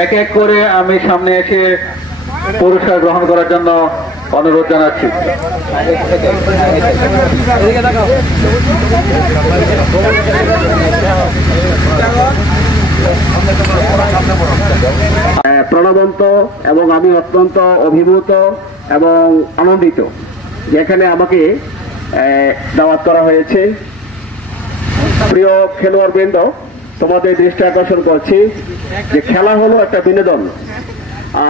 এক এক করে আমি সামনে এসে পুরস্কার গ্রহণ করার জন্য অনুরোধ জানাচ্ছি। প্রাণবন্ত এবং আমি অত্যন্ত অভিভূত এবং আনন্দিত যেখানে আমাকে দাওয়াত করা হয়েছে। প্রিয় খেলোয়াড়বৃন্দ, তোমাদের দৃষ্টি আকর্ষণ করছি যে খেলা হলো একটা বিনোদন,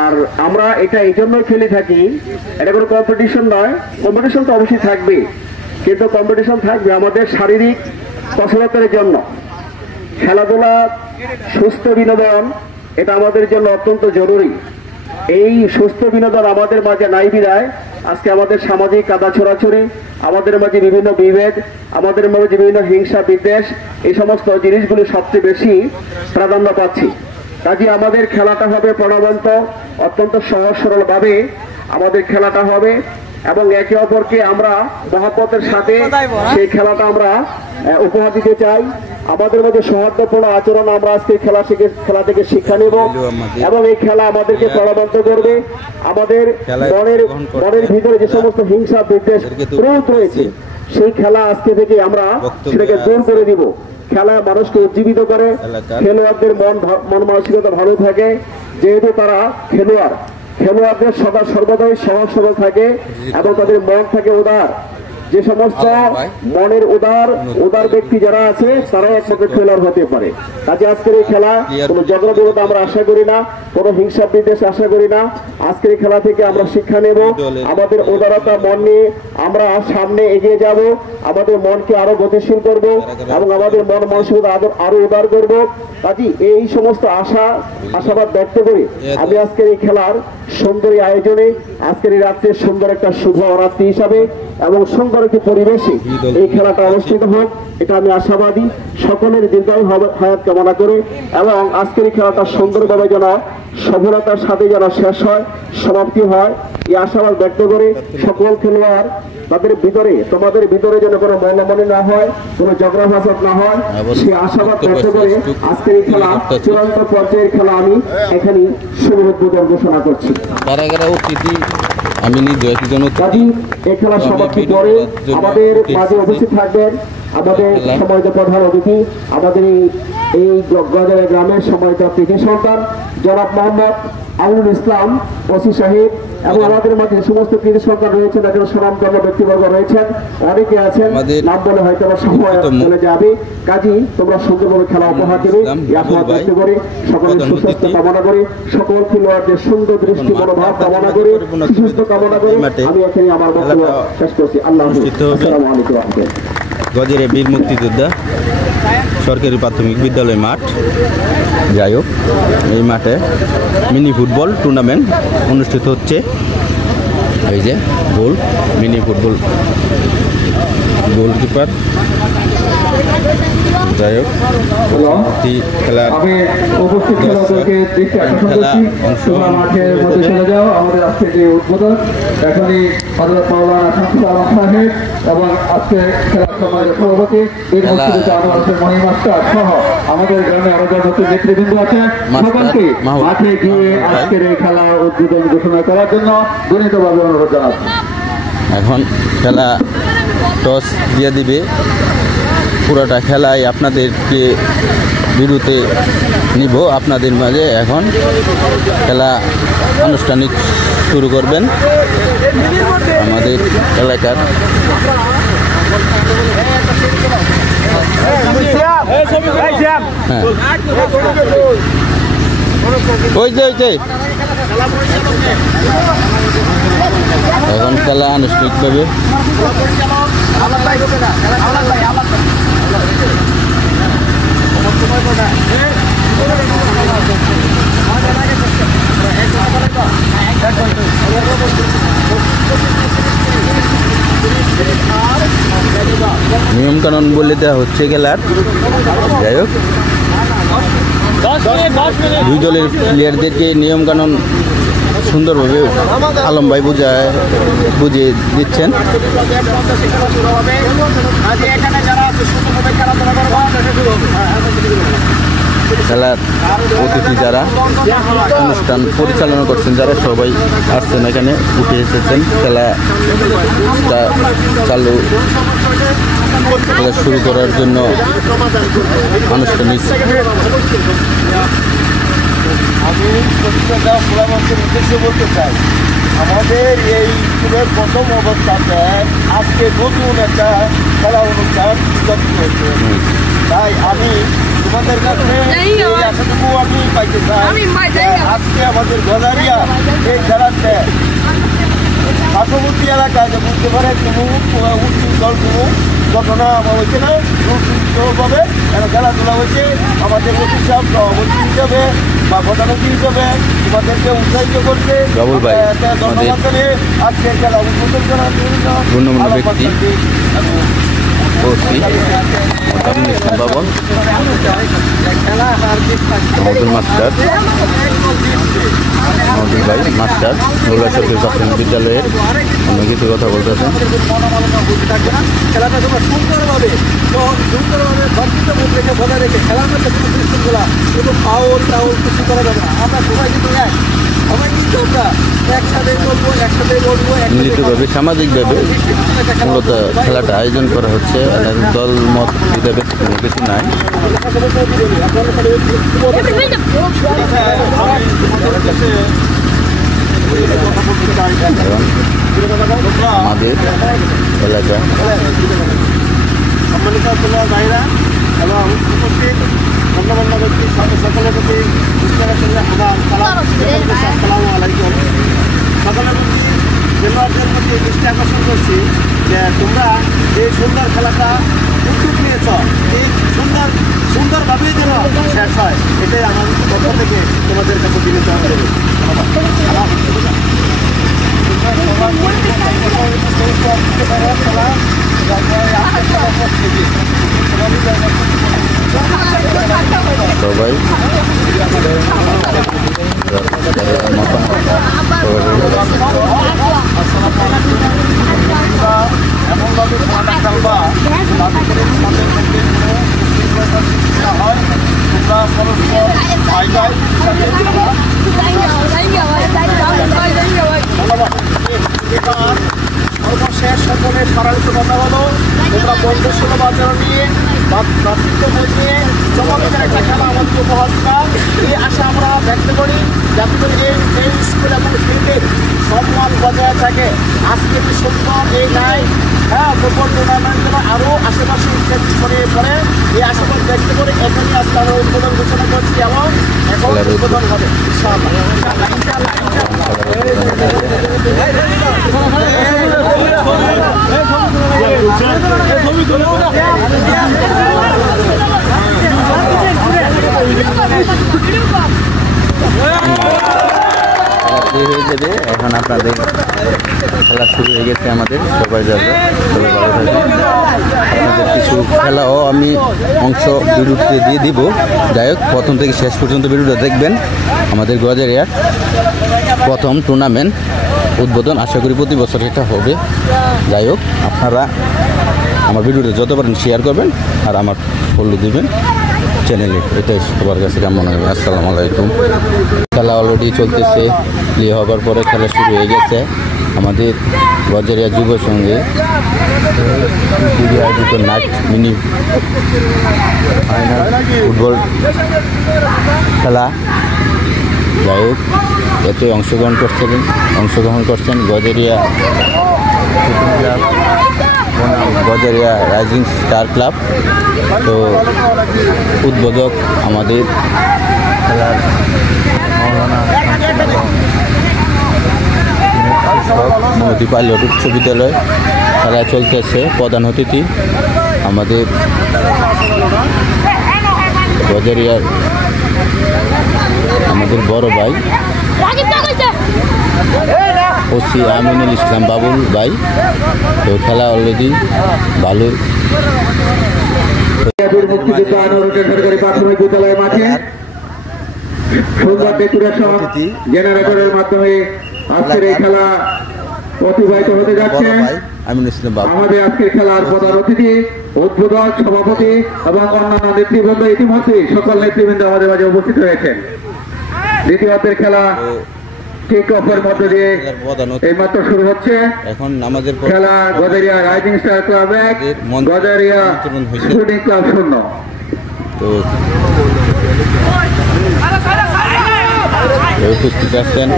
আর আমরা এটা এই জন্যই খেলে থাকি, এটা কোনো কম্পিটিশন নয়। কম্পিটিশন তো অবশ্যই থাকবে, কিন্তু কম্পিটিশন থাকবে আমাদের শারীরিক কসরতের জন্য। খেলাধুলা সুস্থ বিনোদন, এটা আমাদের জন্য অত্যন্ত জরুরি। এই সুস্থ বিনোদন আমাদের মাঝে নাই বিদায় আজকে আমাদের সামাজিক কাদা ছোড়াছড়ি, আমাদের মাঝে বিভিন্ন বিভেদ, আমাদের মাঝে বিভিন্ন হিংসা বিদ্বেষ, এই সমস্ত জিনিসগুলি সবচেয়ে বেশি প্রাধান্য পাচ্ছি। কাজে আমাদের খেলাটা হবে প্রাণবন্ত, অত্যন্ত সহজ সরল ভাবে আমাদের খেলাটা হবে এবং একে অপরকে আমরা মহব্বতের সাথে সেই খেলাটা আমরা উপহার দিতে চাই। আমাদের মধ্যে সৌহার্দ্যপূর্ণ আচরণ আমরা আজকে খেলা থেকে শিক্ষা নেব এবং এই খেলা আমাদেরকে প্রাণবন্ত করবে। আমাদের মনের ভিতরে যে সমস্ত হিংসা বিদ্বেষ প্রভূত রয়েছে সেই খেলা আজকে থেকে আমরা সেটাকে দূর করে দিব। খেলা মানুষকে উজ্জীবিত করে, খেলোয়াড়দের মন মানসিকতা ভালো থাকে, যেহেতু তারা খেলোয়াড়দের সদা সর্বদাই সহজ সরল থাকে এবং তাদের মন থাকে উদার। যে সমস্ত মনের উদার ব্যক্তি যারা আছে তারাই একমাত্র খেলোয়াড় হতে পারে। কাজে আজকের এই খেলা কোনো ঝগড়া বিরোধ আমরা আশা করি না, কোনো হিংসা বিদ্বেষ আশা করি না। আজকের এই খেলা থেকে আমরা শিক্ষা নেব, আমাদের উদারতা মন নিয়ে আমরা সামনে এগিয়ে যাব, আমাদের মনকে আরো গতিশীল করব এবং আমাদের মন মানসিকতা আরো উদার করব। কাজে এই সমস্ত আশাবাদ ব্যক্ত করে আমি আজকের এই খেলার সুন্দর আয়োজনে আজকের এই রাত্রে সুন্দর একটা শুভ রাত্রি হিসাবে এবং সুন্দর একটি পরিবেশে এই খেলাটা অনুষ্ঠিত হোক, এটা আমি আশাবাদী। সকলের দীর্ঘায়ু হায়াত কামনা করে এবং আজকের এই খেলাটা সুন্দরভাবে যেন সফলতার সাথে যেন শেষ হয়, সমাপ্তি হয়, এই আশাবাদ ব্যক্ত করে সকল খেলোয়াড় তাদের ভিতরে, তোমাদের ভিতরে যেন কোনো মনোমালিন্য না হয়, কোনো ঝগড়া ফাসাদ না হয়, সেই আশাবাদ ব্যক্ত করে আজকের এই খেলা চূড়ান্ত পর্যায়ের খেলা আমি এখানে শুভ উদ্বোধন ঘোষণা করছি। এই খেলা সমাপ্তি পরে আমাদের মাঝে উপস্থিত থাকবেন আমাদের সম্মানিত প্রধান অতিথি, আমাদের এই গজারা গ্রামের সম্মানিত কৃতি সন্তান জনাব মোহাম্মদ আউনুল ইসলাম ওসি সাহেব এবং আমাদের মাঝে সমস্ত কৃতি সন্তান রয়েছেন, একজন সুনামধন্য ব্যক্তিবর্গ রয়েছেন, অনেকে আছেন, নাম বলে হয়তো সময় চলে যাবে। কাজী তোমরা সুন্দরভাবে খেলা উপহার দেবে এই আশা ব্যক্ত করে সকলের সুস্বাস্থ্য কামনা করে, সকল খেলোয়াড়দের সুন্দর দৃষ্টি মনোভাব কামনা করে, সুস্থ কামনা করে আমি এখানে আমার বক্তব্য শেষ করছি। আল্লাহ হাফেজ। আসসালামু আলাইকুম। গজেরে বীর মুক্তিযোদ্ধা সরকারি প্রাথমিক বিদ্যালয় মাঠ। যাই হোক, এই মাঠে মিনি ফুটবল টুর্নামেন্ট অনুষ্ঠিত হচ্ছে। এই যে মিনি ফুটবল গোলকিপার। যাই হোক, খেলা মাঠের মধ্যে চলে যাও। আমাদের আজকে যে উদ্বোধন এখনই হযরত মাওলানা শামসুল আলম সাহেব এবং আজকে খেলার সমাজের সভাপতি বীর মুক্তিযোদ্ধা আনোয়ার হোসেন মহিম মাস্টার সহ আমাদের গ্রামে আরো যারা নেতৃবৃন্দ আছে সকলকে মাঠে গিয়ে আজকের এই খেলা উদ্বোধন ঘোষণা করার জন্য বিনীতভাবে অনুরোধ জানাচ্ছি। এখন খেলা টস দিয়ে দিবে। পুরোটা খেলায় আপনাদেরকে বিরুদ্ধে নিব আপনাদের মাঝে। এখন খেলা আনুষ্ঠানিক শুরু করবেন আমাদের এলাকার এখন খেলা আনুষ্ঠানিকভাবে নিয়ম কানুন বলে দেওয়া হচ্ছে খেলার। যাই হোক, দুই দলের প্লেয়ারদেরকে নিয়ম কানুন সুন্দরভাবে আলম ভাই বুঝিয়ে দিচ্ছেন। খেলার অতিথি যারা অনুষ্ঠান পরিচালনা করছেন যারা সবাই আসছেন এখানে উঠে এসেছেন খেলাটা চালু খেলা শুরু করার জন্য আনুষ্ঠানিক আমি প্রতিটা মানুষের উদ্দেশ্যে বলতে চাই আমাদের এই স্কুলের প্রথম অবস্থাতে আজকে নতুন একটা খেলা অনুষ্ঠান হয়েছে তাই আমি তোমাদের কাছে এই আশাটুকু আমি পাইতে চাই আজকে আমাদের গজারিয়া এই খেলাতে পার্শ্ববর্তী এলাকায় যে বুঝতে পারে কোনো উচ্ছৃঙ্খল কোনো ঘটনা আমার হয়েছে না সুশৃঙ্খলভাবে খেলাধুলা হয়েছে আমাদের অফিসার সভাপতি হিসাবে বা প্রধানমন্ত্রী হিসাবে তোমাদেরকে উৎসাহিত করছে ধন্যবাদ জানিয়ে আজকের খেলা উদ্বোধন করার জন্য গণ্যমান্য ব্যক্তি ওসি মোতামিম ইসলাম বাবন মহদুল মাস্টার মহদুল ভাই মাস্টার নুরুল্লাহ শরীফ প্রাথমিক বিদ্যালয়ের অন্য কিছু কথা বলতেছেন। খেলাটা তোমরা সুন্দরভাবে রেখে বজায় রেখে খেলার মধ্যে কোনো শৃঙ্খলা কোনো ফাউল টাউল কিছু করা যাবে না। আমরা সবাই কিন্তু সবাই কিন্তু আমরা একসাথে বলবো মিলিতভাবে সামাজিকভাবে মূলত খেলাটা আয়োজন করা হচ্ছে। দল মত ভেদাভেদ কোনো কিছু নাই। আমাদের এলাকা সম্মানিত ভাইরা এবং উপস্থিত গণ্যমান্য ব্যক্তি সকলের প্রতি আসসালামু আলাইকুম। সকলের প্রতি খেলোয়াড়দের প্রতি দৃষ্টি আকর্ষণ করছি যে তোমরা এই সুন্দর খেলাটা উদ্যোগ নিয়েছ এই সুন্দরভাবেই যেন শেষ হয় এটাই আমার পক্ষ থেকে তোমাদের কাছে বিনীত অনুরোধ। সবাই এমনভাবে খেলাটা খেলবা তাদের হয় তোমরা পরস্পর ফায়দায় সর্বশেষ সকলের সারাংশ কথা হলো তোমরা বন্ধুর সুলভ আচরণ নিয়ে ভ্রাতৃত্ব বোধ নিয়ে চমৎকার একটা খেলা আমাদের উপহার দিবা এই আশা আমরা ব্যক্ত করি যাতে করে এই স্কুল এবং ফিল্ডের সম্মান বজায় থাকে। আজকে যে সুন্দর এই নাই ফুটবল টুর্নামেন্টগুলো আরও আশেপাশে ছড়িয়ে পড়ে এই আশাবাদ ব্যক্ত করে এখানে আজকে আমরা উদ্বোধন ঘোষণা করছি এবং এখন উদ্বোধন হবে হয়ে যাবে। এখন আপনাদের খেলা শুরু হয়ে গেছে আমাদের সবাই যাবে সবাই ভালো থাকবে। আপনাদের কিছু খেলাও আমি অংশ ভিডিওতে দিয়ে দিব। যাই হোক প্রথম থেকে শেষ পর্যন্ত ভিডিওটা দেখবেন। আমাদের গজারিয়ার প্রথম টুর্নামেন্ট উদ্বোধন আশা করি প্রতি বছর এটা হবে। যাই হোক আপনারা আমার ভিডিওটা যত পারেন শেয়ার করবেন আর আমার ফলো দিবেন চ্যানেলে, এটাই সবার কাছে কামনা হবে। আসসালামু আলাইকুম। খেলা অলরেডি চলতেছে, প্লে হবার পরে খেলা শুরু হয়ে গেছে। আমাদের গজারিয়া যুব সঙ্গে আয়োজিত নাইট মিনি ফাইনাল ফুটবল খেলা। যাই হোক এতে অংশগ্রহণ করছেন Gazaria club, Gazaria rising star club. তো উদ্বোধক আমাদের খেলার মৌলভী পাইলট উচ্চ বিদ্যালয় খেলা চলতেছে। প্রধান অতিথি আমাদের গজারিয়ার আমাদের বড় ভাই ওসি আমিনুল ইসলাম বাবুল ভাই। তো খেলা অলরেডি ভালো প্রাথমিক বিদ্যালয়ের মাঠে সুন্দর ডেকোরেশন জেনারেটরের মাধ্যমে আজকের এই খেলা অতিবাহিত হতে যাচ্ছে। আমিনুল ইসলাম বাবু। আমাদের আজকে খেলার প্রধান অতিথি, উদ্বোধক, সভাপতি এবং অন্যান্য নেতৃবৃন্দ ইতিমধ্যে সকল নেতৃবৃন্দ আমাদের মাঝে উপস্থিত হয়েছেন। দ্বিতীয়ার্ধের খেলা কিক অফের মধ্যে দিয়ে এইমাত্র শুরু হচ্ছে। এখন নামাজের পর খেলা Gazaria rising star club 1, Gazaria sporting club 0। তো উপস্থিত আছেন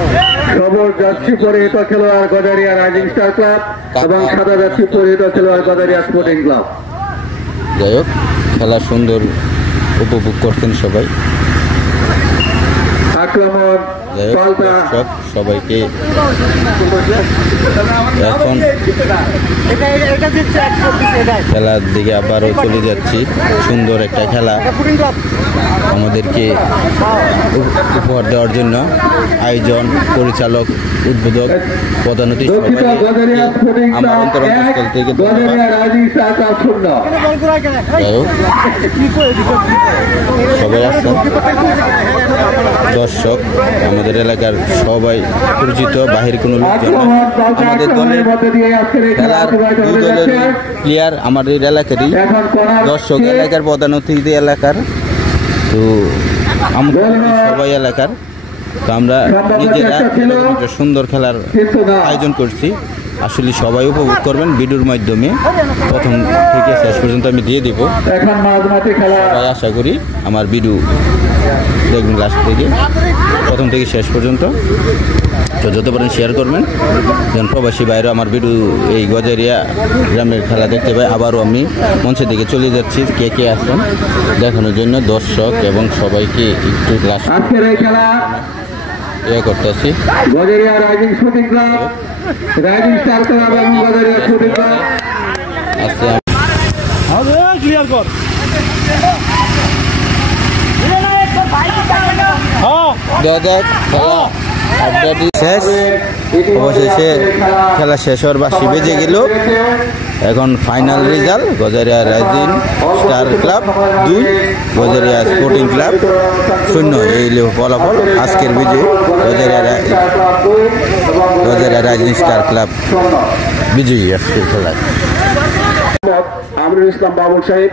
সবুজ জার্সি পরিহিত খেলোয়াড় গজারিয়া রাইজিং স্টার ক্লাব এবং সাদা জার্সি পরিহিত খেলোয়াড় গজারিয়া স্পোর্টিং ক্লাব। যাই হোক, খেলা সুন্দর উপভোগ করছেন সবাই। আক্রমণ যাই হোক, পাল্টা দর্শক সবাইকে এখন খেলার দিকে আবারও চলে যাচ্ছি। সুন্দর একটা খেলা আমাদেরকে উপহার দেওয়ার জন্য আয়োজন, পরিচালক, উদ্বোধক, প্রধান অতিথি দুঃখিত, গজারিয়া স্পোর্টিং আমার ক্লাব অন্তরস্থল 1, থেকে ধন্যবাদ। Gazaria rising star club 0। যাই হোক, সবাই আসছেন দর্শক, আমাদের এলাকার সবাই পরিচিত, বাহির কোনো লোকজন না। আক্রমণ পাল্টা আমাদের আক্রমণের দলের মধ্যে দিয়ে আজকের এই খেলা খেলার অতিবাহিত দুই হতে দলের যাচ্ছে। প্লেয়ার আমাদের এলাকারই এখন কর্নার দর্শক, কিক। এলাকার প্রধান অতিথি এলাকার। তো আমরা সবাই এলাকার, তো আমরা নিজেরা এরকম একটা সুন্দর খেলার কিন্তু না, আয়োজন করছি। আসলে সবাই উপভোগ করবেন ভিডিওর মাধ্যমে, প্রথম থেকে শেষ পর্যন্ত আমি দিয়ে দিব। এখন মাঝমাঠে খেলা সবাই আশা করি আমার ভিডিও দেখবেন লাস্ট থেকে, প্রথম থেকে শেষ পর্যন্ত। তো যত পারেন শেয়ার করবেন, যেন প্রবাসী বাইরে আমার ভিডিও এই গজারিয়া গ্রামের খেলা দেখতে পাই। আবারও আমি মঞ্চের দিকে চলে যাচ্ছি কে কে আসছেন দেখানোর জন্য, দর্শক এবং সবাইকে একটু লাস্ট আজকের এই খেলা করতেছি। Gazaria rising shooting club, rising star club এবং গজারিয়া শুটিং ক্লাব। আজকে ক্লিয়ার কর। দেখ খেলা আপডেট শেষ, অবশেষে খেলা শেষ হওয়ার 82 বেজে গেল। এখন final result Gazaria rising star club 2, Gazaria sporting club 0। এই হলো ফলাফল। আজকের বিজয়ী গজারিয়া রাইজিং স্টার ক্লাব বিজয়ী আজকের খেলায়। আমিনুল ইসলাম বাবুল সাহেব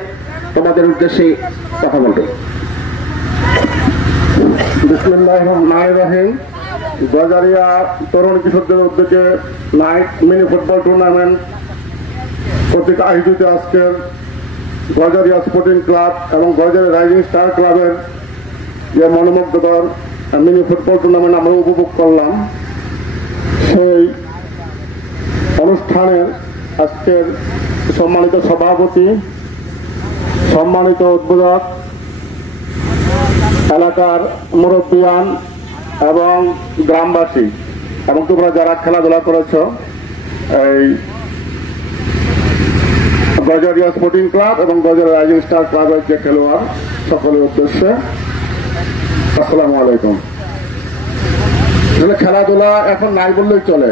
তোমাদের উদ্দেশ্যে কথা বলবেন। বিসমিল্লাহির রহমানির রহিম। গজারিয়া তরুণ কিশোরদের উদ্যোগে নাইট মিনি ফুটবল টুর্নামেন্ট কর্তৃক আয়োজিত আজকের গজারিয়া স্পোর্টিং ক্লাব এবং গজারিয়া রাইজিং স্টার ক্লাবের যে মনোমুগ্ধকর মিনি ফুটবল টুর্নামেন্ট আমরা উপভোগ করলাম, সেই অনুষ্ঠানের আজকের সম্মানিত সভাপতি, সম্মানিত উদ্বোধক, এলাকার মুরব্বিয়ান এবং গ্রামবাসী এবং তোমরা যারা খেলাধুলা করেছ এই গজারিয়া স্পোর্টিং ক্লাব এবং গজারিয়া রাইজিং স্টার ক্লাবের যে খেলোয়াড়, সকলের উদ্দেশ্যে আসসালামু আলাইকুম। খেলাধুলা এখন নাই বললেই চলে।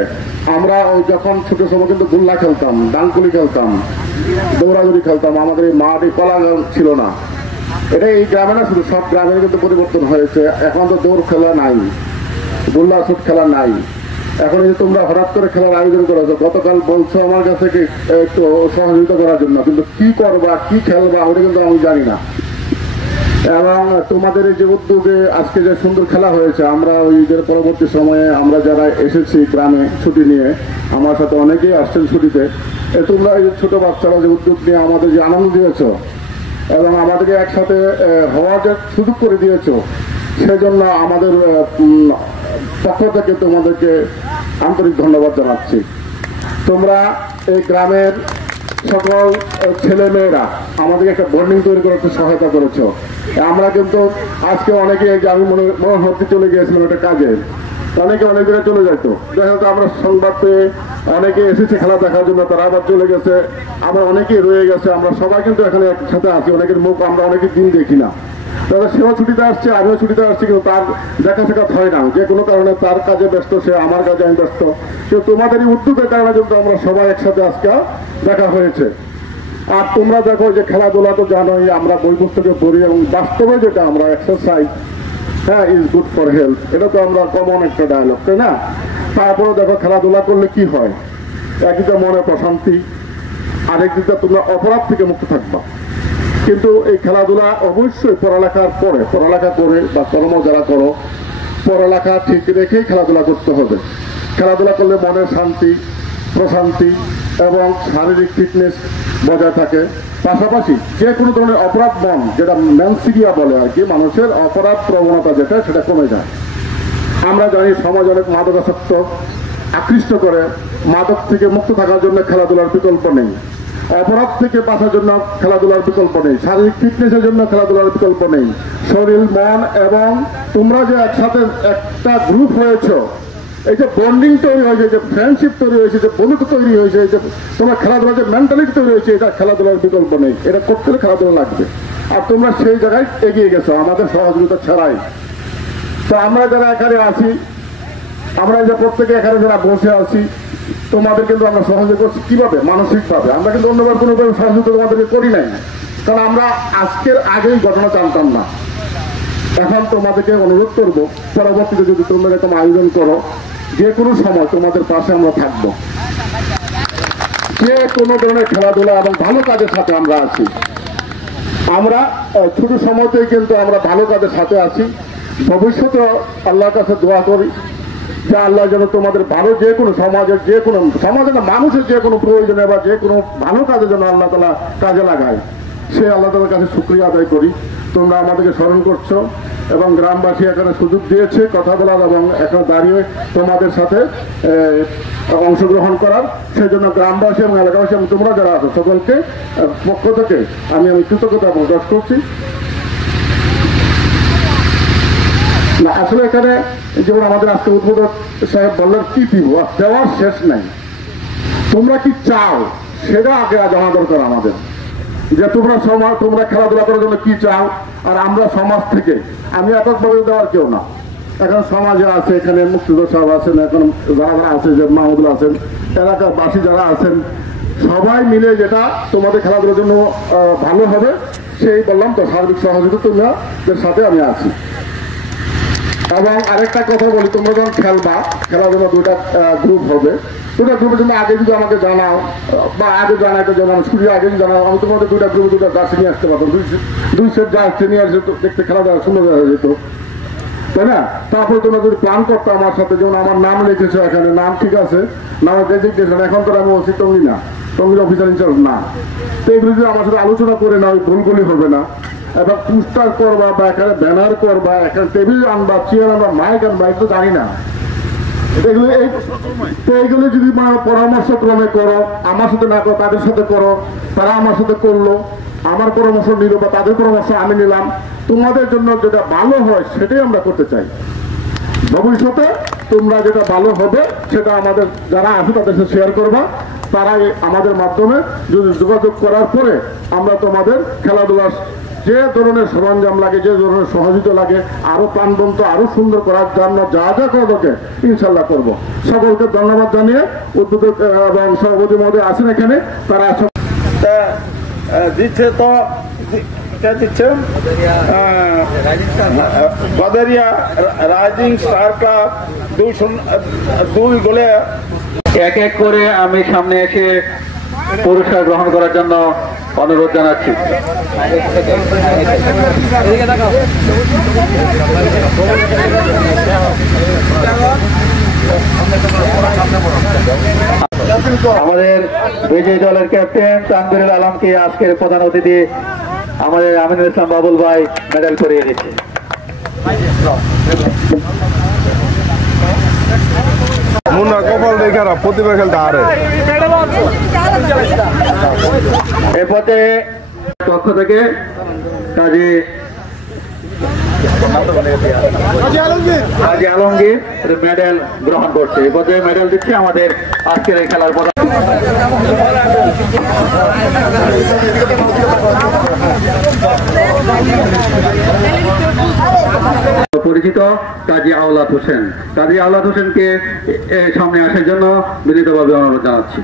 আমরা ওই যখন ছোট সময় কিন্তু গুল্লা খেলতাম, ডাঙ্কুলি খেলতাম, দৌড়াদৌড়ি খেলতাম। আমাদের এই মাঠ এই কলা ছিল না। এটা এই গ্রামে না, শুধু সব গ্রামের কিন্তু পরিবর্তন হয়েছে। এখন তো দৌড় খেলা নাই, গোল্লা শুট খেলা নাই। এখন এই যে তোমরা হঠাৎ করে খেলার আয়োজন করেছো, গতকাল বলছো আমার কাছে কি একটু সহযোগিতা করার জন্য, কিন্তু কি করবা কি খেলবা ওটা কিন্তু আমি জানি না। এবং তোমাদের এই যে উদ্যোগে আজকে যে সুন্দর খেলা হয়েছে, আমরা ওই ঈদের পরবর্তী সময়ে আমরা যারা এসেছি গ্রামে ছুটি নিয়ে, আমার সাথে অনেকেই আসছেন ছুটিতে, তোমরা এই ছোট বাচ্চারা যে উদ্যোগ নিয়ে আমাদের যে আনন্দ দিয়েছ এবং আমাদেরকে একসাথে হওয়ার যে সুযোগ করে দিয়েছ, সেজন্য আমাদের পক্ষ থেকে তোমাদেরকে আন্তরিক ধন্যবাদ জানাচ্ছি। তোমরা এই গ্রামের সকল ছেলে মেয়েরা আমাদেরকে একটা বন্ডিং তৈরি করতে সহায়তা করেছো। আমরা কিন্তু আজকে অনেকে, আমি মনে হতে চলে গিয়েছিলাম একটা কাজে, অনেকে অনেক জায়গায় চলে যেত, দেখা যাচ্ছে আমরা সংবাদ পেয়ে অনেকে এসেছে খেলা দেখার জন্য, তারা আবার চলে গেছে, আবার অনেকেই রয়ে গেছে। আমরা সবাই কিন্তু এখানে একসাথে আছি, অনেকের মুখ আমরা অনেকের দিন দেখি না। তবে সেও ছুটিতে আসছে, আমিও ছুটিতে আসছি, কিন্তু তার দেখা সাক্ষাৎ হয় না, যে কোনো কারণে তার কাজে ব্যস্ত, সে আমার কাজে আমি ব্যস্ত। কিন্তু তোমাদের এই উদ্যোগের কারণে কিন্তু আমরা সবাই একসাথে আজকে দেখা হয়েছে। আর তোমরা দেখো যে খেলাধুলা তো জানোই, আমরা বই পুস্তকে পড়ি এবং বাস্তবে যেটা আমরা এক্সারসাইজ, হ্যাঁ, ইজ গুড ফর হেলথ, এটা তো আমরা কমন একটা ডায়লগ, তাই না? তারপরে দেখো খেলাধুলা করলে কি হয়, একদিকে মনে প্রশান্তি, আরেকদিকে তোমরা অপরাধ থেকে মুক্ত থাকবা। কিন্তু এই খেলাধুলা অবশ্যই পড়ালেখার পরে, পড়ালেখা করে বা কর্ম যারা করো, পড়ালেখা ঠিক রেখেই খেলাধুলা করতে হবে। খেলাধুলা করলে মনের শান্তি, প্রশান্তি এবং শারীরিক ফিটনেস বজায় থাকে। পাশাপাশি যে কোনো ধরনের অপরাধ মন, যেটা ম্যানসিরিয়া বলে আর কি, মানুষের অপরাধ প্রবণতা যেটা, সেটা কমে যায়। আমরা জানি সমাজ অনেক মাদকাসক্ত, আকৃষ্ট করে। মাদক থেকে মুক্ত থাকার জন্য খেলাধুলার বিকল্প নেই, অপরাধ থেকে বাঁচার জন্য খেলাধুলার বিকল্প নেই, শারীরিক ফিটনেসের জন্য খেলাধুলার বিকল্প নেই। শরীর, মন এবং তোমরা যে একসাথে একটা গ্রুপ হয়েছো, এই যে বন্ডিং তৈরি হয়েছে, যে ফ্রেন্ডশিপ তৈরি হয়েছে, যে বন্ধুত্ব তৈরি হয়েছে, যে তোমার খেলাধুলার যে মেন্টালিটি তৈরি হয়েছে, এটা খেলাধুলার বিকল্প নেই। এটা করতে হলে খেলাধুলা লাগবে। আর তোমরা সেই জায়গায় এগিয়ে গেছো আমাদের সহযোগিতা ছাড়াই। তো আমরা যারা এখানে আছি, আমরা যে প্রত্যেকে এখানে যারা বসে আছি, তোমাদের কিন্তু আমরা সহযোগিতা করছি কিভাবে? মানসিকভাবে। আমরা কিন্তু অন্যবার কোনোভাবে সহযোগিতা তোমাদেরকে করি নাই, কারণ আমরা আজকের আগেই ঘটনা জানতাম না। এখন তোমাদেরকে অনুরোধ করবো, পরবর্তীতে যদি তোমরা এরকম আয়োজন করো, যে কোনো সময় তোমাদের পাশে আমরা থাকবো। যে কোনো ধরনের খেলাধুলা এবং ভালো কাজের সাথে আমরা আছি। আমরা ছোট সময়তেই কিন্তু আমরা ভালো কাজের সাথে আছি। ভবিষ্যতে আল্লাহর কাছে দোয়া করি যে আল্লাহ যেন তোমাদের ভালো, যে কোনো সমাজের, যে কোনো সমাজের না, মানুষের যে কোনো প্রয়োজনে বা যে কোনো ভালো কাজে যেন আল্লাহ তাআলা কাজে লাগায়, সে আল্লাহ তাআলার কাছে শুকরিয়া আদায় করি। তোমরা আমাদেরকে স্মরণ করছো এবং গ্রামবাসী এখানে সুযোগ দিয়েছে কথা বলার এবং এখানে দাঁড়িয়ে তোমাদের সাথে অংশগ্রহণ করার। সেই জন্য গ্রামবাসী এবং এলাকাবাসী এবং তোমরা যারা আছো সকলকে পক্ষ থেকে আমি কৃতজ্ঞতা প্রকাশ করছি। না, আসলে এখানে যেমন আমাদের আজকে উদ্বোধক সাহেব বললেন কি দিব, দেওয়ার শেষ নাই। তোমরা কি চাও সেটা আগে জানা দরকার আমাদের, যে তোমরা সমাজ, তোমরা খেলাধুলা করার জন্য কি চাও। আর আমরা সমাজ থেকে, আমি এককভাবে দেওয়ার কেউ না, এখন সমাজে আছে, এখানে মুক্তিযোদ্ধা সাহেব আছেন, এখন যারা যারা আছে, যে মাহমুদুল আছেন, এলাকাবাসী যারা আছেন, সবাই মিলে যেটা তোমাদের খেলাধুলার জন্য ভালো হবে সেই বললাম তো, সার্বিক সহযোগিতা তোমাদের সাথে আমি আছি। এবং আরেকটা কথা বলি, তোমরা যখন খেলবা, খেলাধুলা দুটা গ্রুপ হবে, দুটা গ্রুপের জন্য আগে যদি আমাকে জানাও বা আগে জানাইতে যেমন সূর্য আগে জানাও, আমি তোমাদের দুটা গ্রুপে দুটা জার্সি নিয়ে আসতে পারতাম, দুই সেট জার্সি নিয়ে আসে, দেখতে খেলাধুলা সুন্দর হয়ে যেত, তাই না? তারপরে তোমরা যদি প্ল্যান করতো আমার সাথে, যেমন আমার নাম লিখেছো এখানে, নাম ঠিক আছে, নামের ডেজিগনেশন, এখন তো আমি ওসি টঙ্গি না, টঙ্গির অফিসার ইনচার্জ না, তো এগুলো যদি আমার সাথে আলোচনা করে না, ওই ভুলগুলি হবে না। এবার পোস্টার করবা বা এখানে ব্যানার করবা, এখানে টেবিল আনবা, চেয়ার আনবা, মাইক আনবা, এগুলো জানি না। এইগুলো যদি পরামর্শ ক্রমে করো, আমার সাথে না করো, তাদের সাথে করো, তারা আমার সাথে করলো, আমার পরামর্শ নিল বা তাদের পরামর্শ আমি নিলাম, তোমাদের জন্য যেটা ভালো হয় সেটাই আমরা করতে চাই। ভবিষ্যতে তোমরা যেটা ভালো হবে সেটা আমাদের যারা আছে তাদের সাথে শেয়ার করবা, তারা আমাদের মাধ্যমে যদি যোগাযোগ করার পরে আমরা তোমাদের খেলাধুলার যে ধরনের সরঞ্জাম লাগে, যে ধরনের সহযোগিতা লাগে, আরো প্রাণবন্ত, আরো সুন্দর করার জন্য যা যা করবে ইনশাল্লাহ করব। সকলকে ধন্যবাদ জানিয়ে উদ্বোধক এবং সভাপতি মহোদয় আছেন এখানে, তারা দিচ্ছে তো দিচ্ছে বাদারিয়া রাইজিং স্টার কাপ 2 গোলে। এক এক করে আমি সামনে এসে পুরস্কার গ্রহণ করার জন্য অনুরোধ জানাচ্ছি। আমাদের বিজয়ী দলের ক্যাপ্টেন তানভীরুল আলমকে আজকের প্রধান অতিথি আমাদের আমিনুল ইসলাম বাবুল ভাই মেডেল করিয়ে দিচ্ছে। মুন্না কপাল দেখা প্রতিভা খেলতে আরে এ পথে পক্ষ থেকে কাজী আলমগীর মেডেল গ্রহণ করছে। এই পথে মেডেল দিচ্ছে আমাদের আজকের এই খেলার প্রধান পরিচিত কাজী আওলাদ হোসেন। কাজী আওলাদ হোসেনকে সামনে আসার জন্য বিনীতভাবে অনুরোধ জানাচ্ছি।